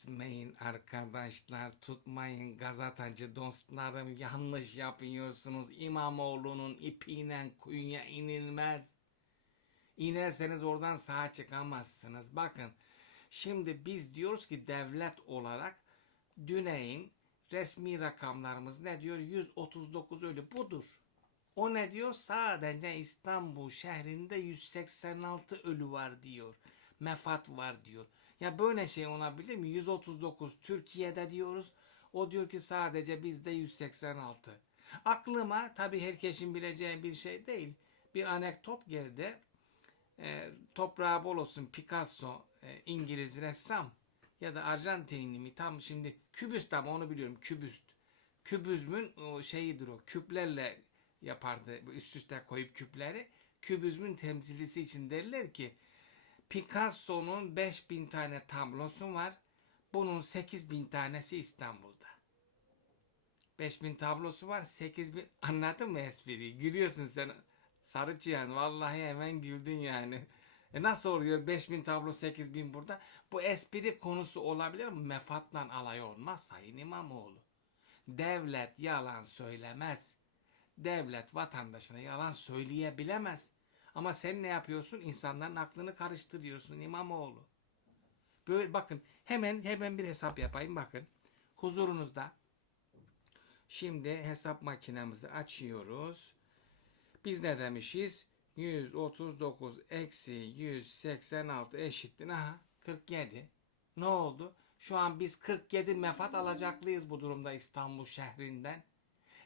etmeyin arkadaşlar. Tutmayın gazeteci dostlarım. Yanlış yapıyorsunuz. İmamoğlu'nun ipiyle kuyuya inilmez. İnerseniz oradan sağ çıkamazsınız. Bakın şimdi biz diyoruz ki devlet olarak Düneyin resmi rakamlarımız ne diyor? 139 ölü budur. O ne diyor? Sadece İstanbul şehrinde 186 ölü var diyor. Mefat var diyor. Ya böyle şey olabilir mi? 139 Türkiye'de diyoruz. O diyor ki sadece bizde 186. Aklıma tabii herkesin bileceği bir şey değil. Bir anekdot geldi. E, toprağı bol olsun Picasso, e, İngiliz ressam ya da Arjantinli mi tam şimdi kübüst ama onu biliyorum kübüst. Kübüzmün o şeyidir o küplerle yapardı üst üste koyup küpleri. Kübüzmün temsilcisi için derler ki Picasso'nun 5000 tane tablosu var. Bunun 8000 tanesi İstanbul'da. 5000 tablosu var 8000 anladın mı espriyi? Gülüyorsun sen sarı vallahi hemen güldün yani. E nasıl oluyor 5000 tablo 8000 burada? Bu espri konusu olabilir mi? Mefatla alay olmaz Sayın İmamoğlu. Devlet yalan söylemez. Devlet vatandaşına yalan söyleyebilemez. Ama sen ne yapıyorsun? İnsanların aklını karıştırıyorsun İmamoğlu. Böyle bakın hemen hemen bir hesap yapayım bakın. Huzurunuzda Şimdi hesap makinemizi açıyoruz. Biz ne demişiz? 139 eksi 186 eşittir. Aha 47. Ne oldu? Şu an biz 47 mefat alacaklıyız bu durumda İstanbul şehrinden.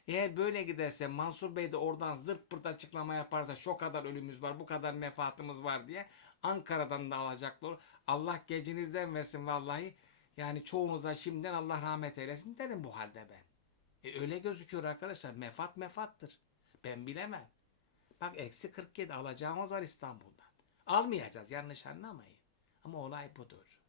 Eğer böyle giderse Mansur Bey de oradan zırt pırt açıklama yaparsa şu kadar ölümümüz var, bu kadar mefatımız var diye Ankara'dan da alacaklar. Allah gecinizden versin vallahi. Yani çoğunuza şimdiden Allah rahmet eylesin derim bu halde ben. E öyle gözüküyor arkadaşlar. Mefat mefattır. Ben bilemem. Bak eksi 47 alacağımız var İstanbul'dan. Almayacağız yanlış anlamayın. Ama olay budur.